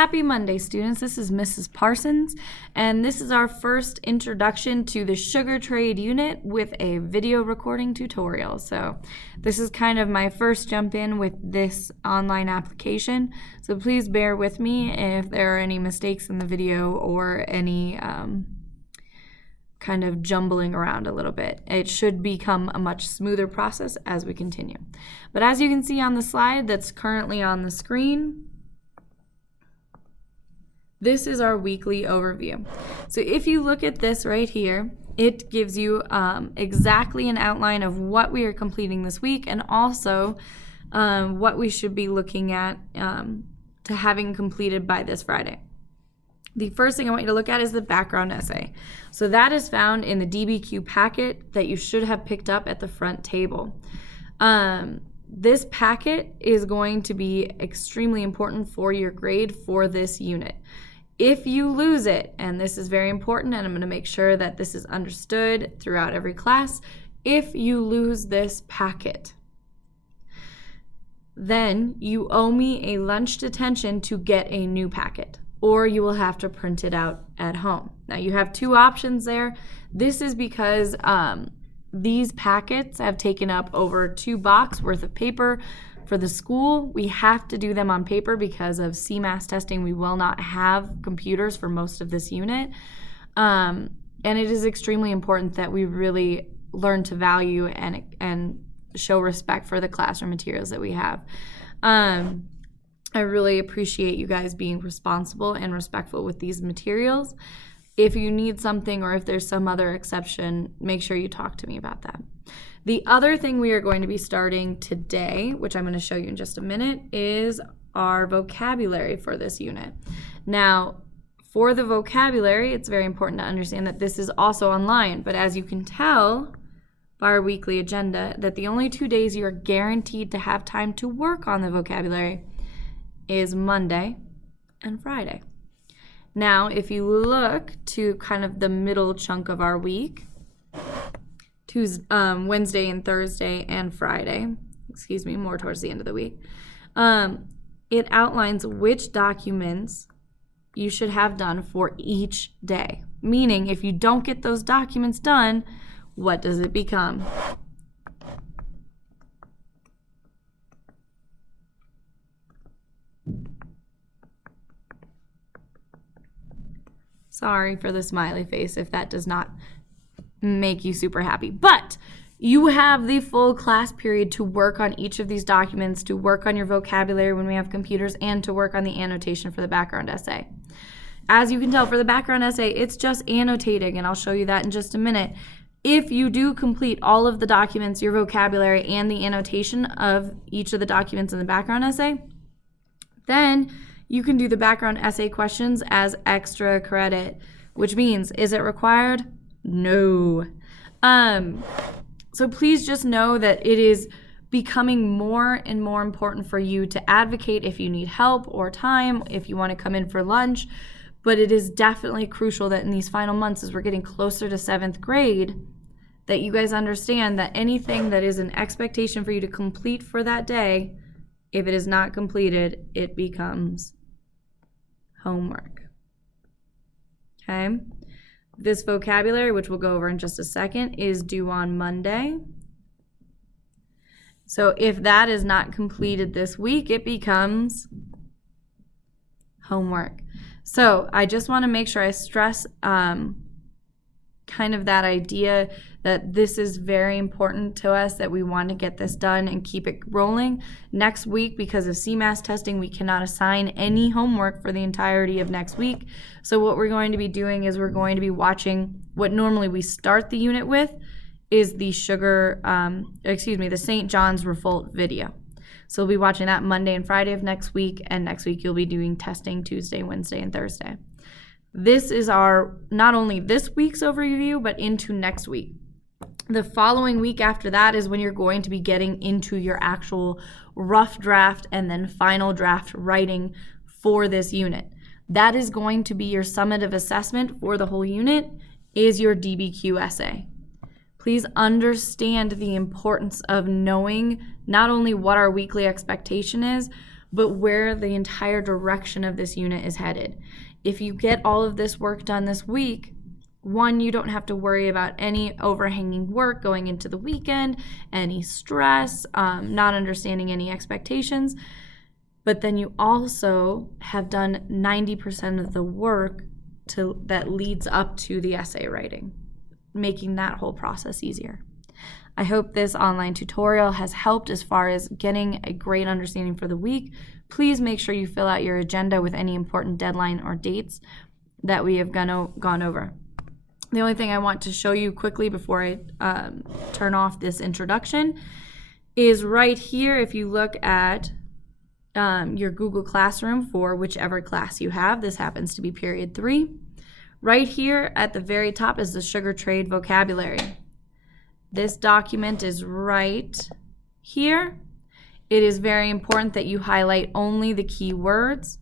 Happy Monday, students. This is Mrs. Parsons, and this is our first introduction to the Sugar Trade unit with a video recording tutorial. So this is kind of my first jump in with this online application. So please bear with me if there are any mistakes in the video or any kind of jumbling around a little bit. It should become a much smoother process as we continue. But as you can see on the slide that's currently on the screen, this is our weekly overview. So if you look at this right here, it gives you exactly an outline of what we are completing this week and also what we should be looking at to having completed by this Friday. The first thing I want you to look at is the background essay. So that is found in the DBQ packet that you should have picked up at the front table. This packet is going to be extremely important for your grade for this unit. If you lose it, and this is very important, and I'm going to make sure that this is understood throughout every class, if you lose this packet, then you owe me a lunch detention to get a new packet, or you will have to print it out at home. Now you have two options there. This is because these packets have taken up over 2 boxes worth of paper. For the school, we have to do them on paper because of CMAS testing. We will not have computers for most of this unit. And it is extremely important that we really learn to value and show respect for the classroom materials that we have. I really appreciate you guys being responsible and respectful with these materials. If you need something or if there's some other exception, make sure you talk to me about that. The other thing we are going to be starting today, which I'm going to show you in just a minute, is our vocabulary for this unit. Now, for the vocabulary, it's very important to understand that this is also online, but as you can tell by our weekly agenda, that the only 2 days you are guaranteed to have time to work on the vocabulary is Monday and Friday. Now, if you look to kind of the middle chunk of our week, Wednesday and Thursday and Friday, more towards the end of the week, it outlines which documents you should have done for each day. Meaning, if you don't get those documents done, what does it become? Sorry for the smiley face if that does not make you super happy. But you have the full class period to work on each of these documents, to work on your vocabulary when we have computers, and to work on the annotation for the background essay. As you can tell, for the background essay, it's just annotating, and I'll show you that in just a minute. If you do complete all of the documents, your vocabulary, and the annotation of each of the documents in the background essay, then you can do the background essay questions as extra credit, which means, is it required? No. So please just know that it is becoming more and more important for you to advocate if you need help or time, if you want to come in for lunch. But it is definitely crucial that in these final months, as we're getting closer to 7th grade, that you guys understand that anything that is an expectation for you to complete for that day, if it is not completed, it becomes homework. Okay? This vocabulary, which we'll go over in just a second, is due on Monday. So if that is not completed this week, it becomes homework. So I just want to make sure I stress kind of that idea that this is very important to us, that we want to get this done and keep it rolling. Next week, because of CMAS testing, we cannot assign any homework for the entirety of next week. So what we're going to be doing is we're going to be watching what normally we start the unit with is the the St. John's Revolt video. So we'll be watching that Monday and Friday of next week, and next week you'll be doing testing Tuesday, Wednesday, and Thursday. This is our, not only this week's overview, but into next week. The following week after that is when you're going to be getting into your actual rough draft and then final draft writing for this unit. That is going to be your summative assessment for the whole unit, is your DBQ essay. Please understand the importance of knowing not only what our weekly expectation is, but where the entire direction of this unit is headed. If you get all of this work done this week, one, you don't have to worry about any overhanging work going into the weekend, any stress, not understanding any expectations. But then you also have done 90% of the work that leads up to the essay writing, making that whole process easier. I hope this online tutorial has helped as far as getting a great understanding for the week. Please make sure you fill out your agenda with any important deadline or dates that we have gone over. The only thing I want to show you quickly before I turn off this introduction is right here. If you look at your Google Classroom for whichever class you have, this happens to be period 3. Right here at the very top is the sugar trade vocabulary. This document is right here. It is very important that you highlight only the key words.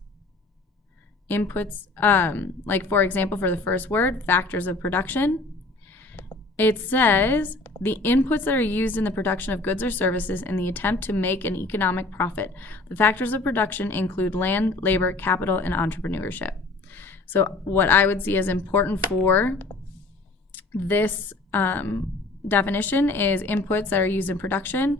Inputs, like for example, for the first word, factors of production. It says the inputs that are used in the production of goods or services in the attempt to make an economic profit. The factors of production include land, labor, capital, and entrepreneurship. So what I would see as important for this definition is inputs that are used in production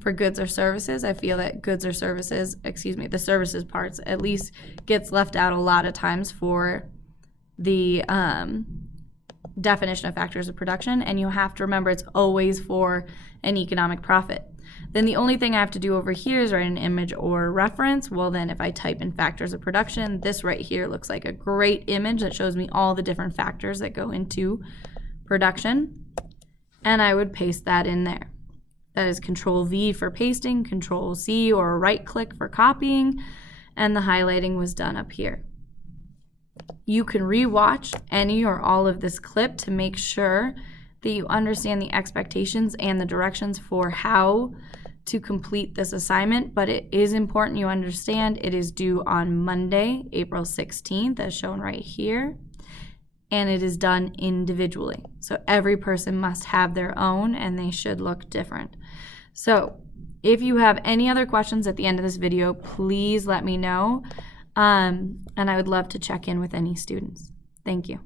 for goods or services. I feel that goods or services, the services parts at least gets left out a lot of times for the definition of factors of production, and you have to remember it's always for an economic profit. Then the only thing I have to do over here is write an image or reference. Well, then if I type in factors of production, this right here looks like a great image that shows me all the different factors that go into production, and I would paste that in there. That is Control V for pasting, Control C or right click for copying, and the highlighting was done up here. You can rewatch any or all of this clip to make sure that you understand the expectations and the directions for how to complete this assignment, but it is important you understand it is due on Monday, April 16th, as shown right here, and it is done individually. So every person must have their own, and they should look different. So if you have any other questions at the end of this video, please let me know, and I would love to check in with any students. Thank you.